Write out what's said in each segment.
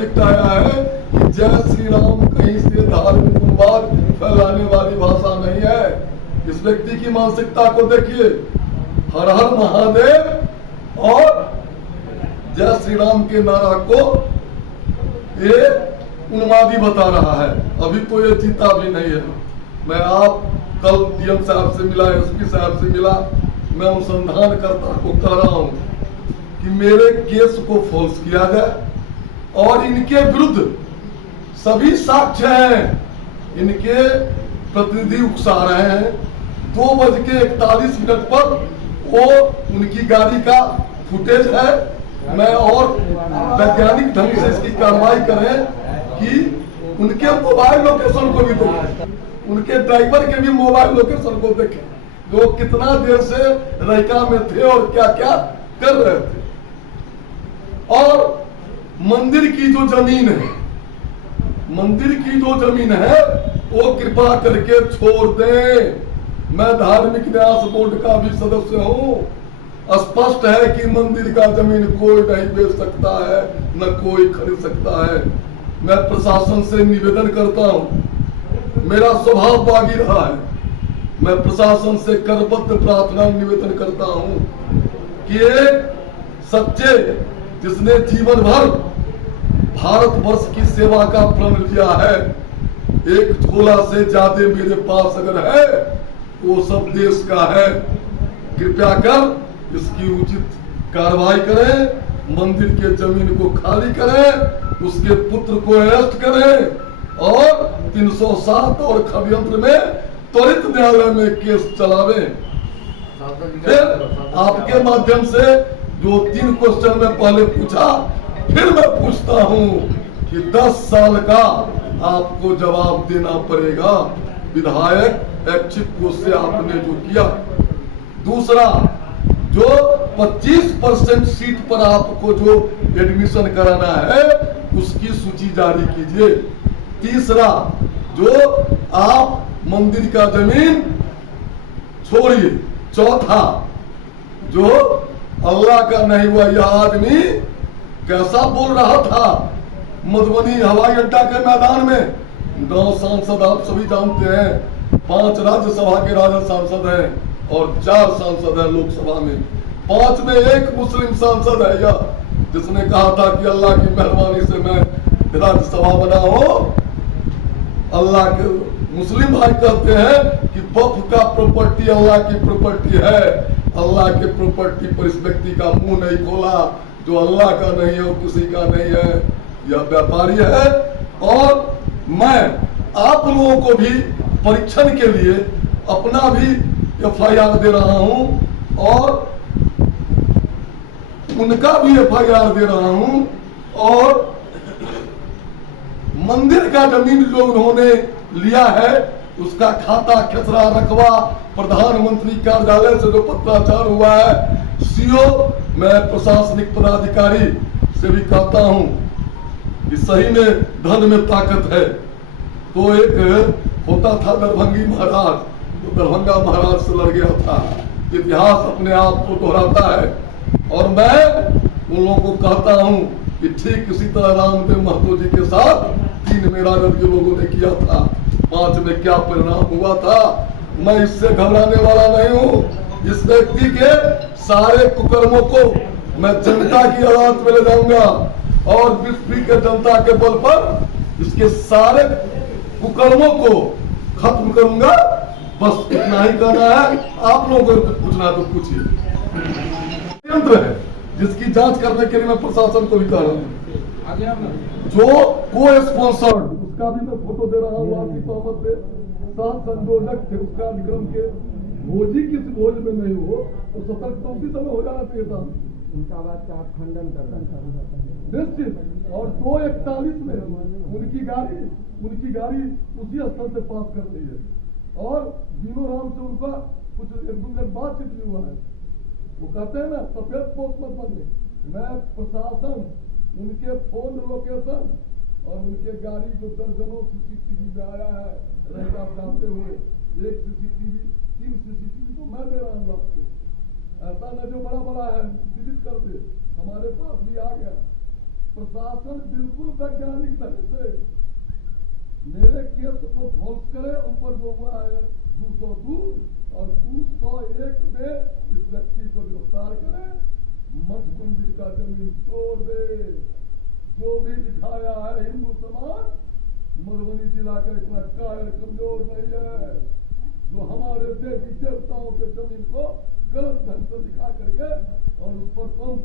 Verdict आया है कि जय श्री राम कहीं से धार्मिक उन्माद फैलाने वाली भाषा नहीं है। इस व्यक्ति की मानसिकता को देखिए, हर हर महादेव और जय श्री राम के नारा को ये उन्मादी बता रहा है। अभी तो ये जीता भी नहीं है। मैं आप कल डीएम साहब से मिला, एसपी साहब से मिला, मैं अनुसंधानकर्ता को कह रहा हूं कि मेरे केस को फॉल्स किया जाए और इनके विरुद्ध सभी साक्ष्य हैं। इनके प्रतिनिधि उकसा रहे हैं। 2:41 पर वो उनकी गाड़ी का फुटेज है। मैं और वैज्ञानिक ढंग से इसकी कार्रवाई करें कि उनके मोबाइल लोकेशन को भी देखें, उनके ड्राइवर के भी मोबाइल लोकेशन को देखें, जो कितना देर से रैका में थे और क्या क्या कर रहे थे। और मंदिर की जो जमीन है, मंदिर की जो जमीन है वो कृपा करके छोड़ दें। मैं धार्मिक न्यास बोर्ड का भी सदस्य हूं। स्पष्ट है कि मंदिर का जमीन कोई नहीं बेच सकता है, न कोई खरीद सकता है। मैं प्रशासन से निवेदन करता हूं, मेरा स्वभाव बागी रहा है। मैं प्रशासन से करबद्ध प्रार्थना निवेदन करता हूं कि एक सच्चे जिसने जीवन भर भारतवर्ष की सेवा का प्रण लिया है, एक झोला से ज्यादा मेरे पास अगर है वो सब देश का है। कृपया कर इसकी उचित कार्रवाई करें, मंदिर के जमीन को खाली करें, उसके पुत्र को अरेस्ट करें और 307 और षड्यंत्र में त्वरित न्यायालय में केस चलावें। फिर आपके माध्यम से जो 3 क्वेश्चन में पहले पूछा, फिर मैं पूछता हूं कि 10 साल का आपको जवाब देना पड़ेगा विधायक ऐच्छिक कोष से आपने जो किया। दूसरा, जो 25% सीट पर आपको जो एडमिशन कराना है उसकी सूची जारी कीजिए। तीसरा, जो आप मंदिर का जमीन छोड़िए। चौथा, जो अल्लाह का नहीं हुआ यह आदमी कैसा बोल रहा था मधुबनी हवाई अड्डा के मैदान में। 9 सांसद आप सभी जानते हैं, 5 राज्यसभा के राजद सांसद हैं और 4 सांसद हैं लोकसभा में। 5 में 1 मुस्लिम सांसद है यह, जिसने कहा था कि अल्लाह की मेहरबानी से मैं राज्यसभा बना हूं। अल्लाह के मुस्लिम भाई कहते हैं कि वक्फ का प्रॉपर्टी अल्लाह की प्रॉपर्टी है। अल्लाह के प्रॉपर्टी पर इस व्यक्ति का मुंह नहीं खोला। जो अल्लाह का नहीं है वो किसी का नहीं है, यह व्यापारी है। और मैं आप लोगों को भी परीक्षण के लिए अपना भी FIR दे रहा हूं और उनका भी FIR दे रहा हूं। और मंदिर का जमीन जो उन्होंने लिया है उसका खाता खसरा रकबा प्रधानमंत्री कार्यालय से जो पत्राचार हुआ है, CO मैं प्रशासनिक पदाधिकारी से भी कहता हूं कि सही में धन में ताकत है। तो एक होता था दरभंगी महाराज, तो दरभंगा महाराज से लड़ गया था। इतिहास अपने आप को दोहराता है। और मैं उन लोगों को कहता हूं कि ठीक इसी तरह रामदेव महतो जी के साथ 3 में राजद के लोगों ने किया था, 5 में क्या परिणाम हुआ था। मैं इससे घबराने वाला नहीं हूं। इस व्यक्ति के सारे कुकर्मों को मैं जनता की अदालत में ले जाऊंगा और विश्व के जनता के बल पर इसके सारे कुकर्मों को खत्म करूंगा। बस इतना ही कहना है। आप लोगों को पूछना है तो पूछिए। यंत्र है जिसकी जांच करने के लिए मैं प्रशासन को भी कह रहा हूँ। जो को-स्पॉन्सर्ड, उसका भी मैं फोटो दे रहा हूँ आपकी तहमत पे, 7 संयोजक थे उस कार्यक्रम के, भोजी किस भोज में नहीं हो तो सतर्कता उसी समय हो जाना चाहिए था। उनका बात का आप खंडन कर रहे हैं निश्चित। और 2:41 में उनकी गाड़ी उसी स्थल से पास कर दी है और दिनों राम से उनका कुछ 1-2 मिनट बातचीत भी हुआ है। वो कहते हैं ना सफेद पोस्ट मत बनने। मैं प्रशासन, उनके फोन लोकेशन और उनके गाड़ी जो दर्जनों CCTV में आया है रहता जानते हुए, 1 CCTV 3 CCTV तो मैं दे रहा हूँ आपको। ऐसा न जो बड़ा है डिलीट कर दे, हमारे पास भी आ गया। प्रशासन प्रशासन बिल्कुल वैज्ञानिक ढंग से मेरे केस को फॉल्स करे, उन पर जो हुआ है 202 और 201 में इस व्यक्ति को गिरफ्तार करे, मठ मंदिर का जमीन छोड़ दे। जो भी दिखाया है हिंदू समाज मधुबनी जिला का इतना कायर कमजोर नहीं है जो हमारे देवी देवताओं के जमीन को गलत ढंग से दिखा करके और उस पर तुम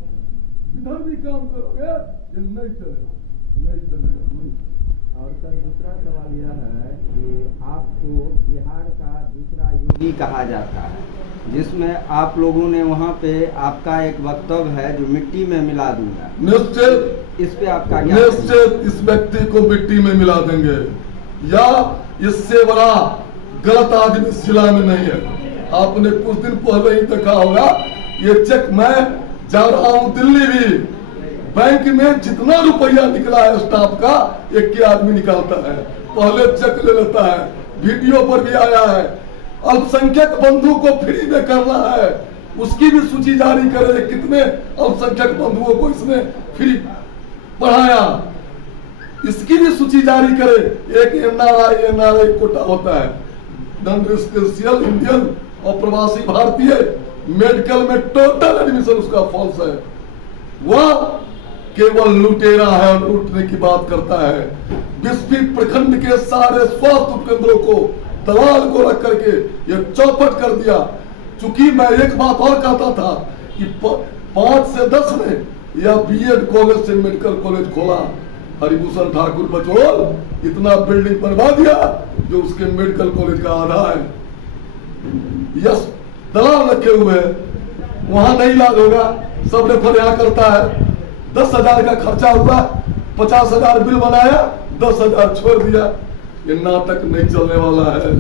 इधर भी काम करोगे, ये नहीं चलेगा, नहीं चलेगा, नहीं। और सर दूसरा सवाल यह है कि आपको बिहार का दूसरा योगी कहा जाता है, जिसमें आप लोगों ने वहाँ पे आपका एक वक्तव्य है जो मिट्टी में मिला दूंगा। निश्चित इस पे आपका क्या? निश्चित इस व्यक्ति को मिट्टी में मिला देंगे, या इससे बड़ा गलत आदमी इस जिला में नहीं है। आपने कुछ दिन पहले ही देखा होगा, ये चेक मैं जा रहा हूँ दिल्ली भी, बैंक में जितना रुपया निकला है स्टाफ का एक ही आदमी निकालता है, पहले चेक ले लेता है, वीडियो पर भी आया है। अल्पसंख्यक बंधु को फ्री में करना है, उसकी भी सूची जारी करे, कितने अल्पसंख्यक बंधुओं को इसने फ्री पढ़ाया, इसकी भी सूची जारी करे। एक एनआरआई कोटा होता है, नॉन रेजिडेंशियल इंडियन और प्रवासी भारतीय, मेडिकल में टोटल एडमिशन उसका फॉल्स है। वह केवल लुटेरा है और लूटने की बात करता है। बिस्फी प्रखंड के सारे स्वास्थ्य उपकेंद्रों को दलाल को रख करके ये चौपट कर दिया। चूंकि मैं एक बात और कहता था कि 5 से 10 में यह बीएड कॉलेज से मेडिकल कॉलेज खोला, हरिभूषण ठाकुर बचौल इतना बिल्डिंग बनवा दिया जो उसके मेडिकल कॉलेज का आधा है। यस दलाल रखे हुए हैं, वहां नहीं इलाज होगा, सब रेफर यहाँ करता है। 10,000 का खर्चा हुआ, 50,000 बिल बनाया, 10,000 छोड़ दिया। ये नाटक नहीं चलने वाला है।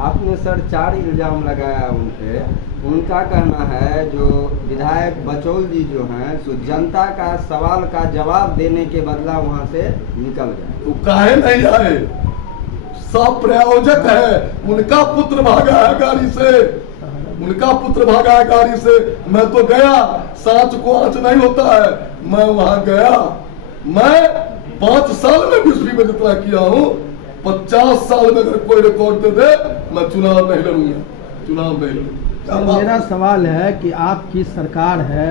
आपने सर 4 इल्जाम लगाया उन पे। उनका कहना है जो विधायक बचौल जी जो हैं सो जनता का सवाल का जवाब देने के बदला वहां से निकल गए। तो काहे नहीं आए? सब प्रायोजक है, उनका पुत्र भागा है गाड़ी से, उनका पुत्र भागा है गाड़ी से। मैं तो गया, सांच को आंच नहीं होता है, मैं वहां गया। मैं 5 साल में 20 में जितना किया हूँ, 50 साल में अगर कोई रिकॉर्ड दे दे मैं चुनाव नहीं लड़ूंगा, चुनाव नहीं लड़ूंगा। मेरा सवाल है कि आपकी सरकार है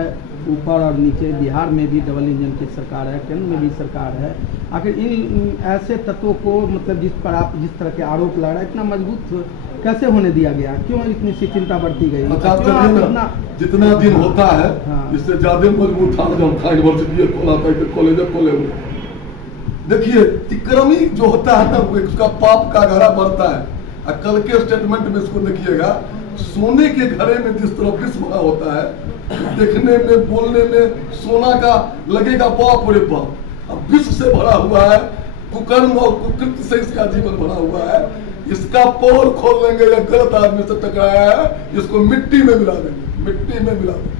ऊपर और नीचे, बिहार में भी डबल इंजन की सरकार है, केंद्र में भी सरकार है, आखिर इन ऐसे तत्वों को मतलब जिस पर आप जिस तरह के आरोप लगा रहे हैं इतना मजबूत कैसे होने दिया गया? क्यों इतनी सी चिंता बढ़ती गई? जितना दिन होता है इससे ज्यादा मजबूत था। जब यूनिवर्सिटी खोला था, कॉलेज खोले हुए, देखिए तिक्रमी जो होता है ना, उसका पाप का घड़ा बढ़ता है। कल के स्टेटमेंट में इसको देखिएगा, सोने के घड़े में जिस तरह विष भरा होता है, देखने में बोलने में सोना का लगेगा बाप रे बाप, अब विष से भरा हुआ है, कुकर्म और कुकृत्य से इसका जीवन भरा हुआ है। इसका पोल खोल लेंगे, या गलत आदमी से टकराया है, इसको मिट्टी में मिला देंगे, मिट्टी में मिला देंगे।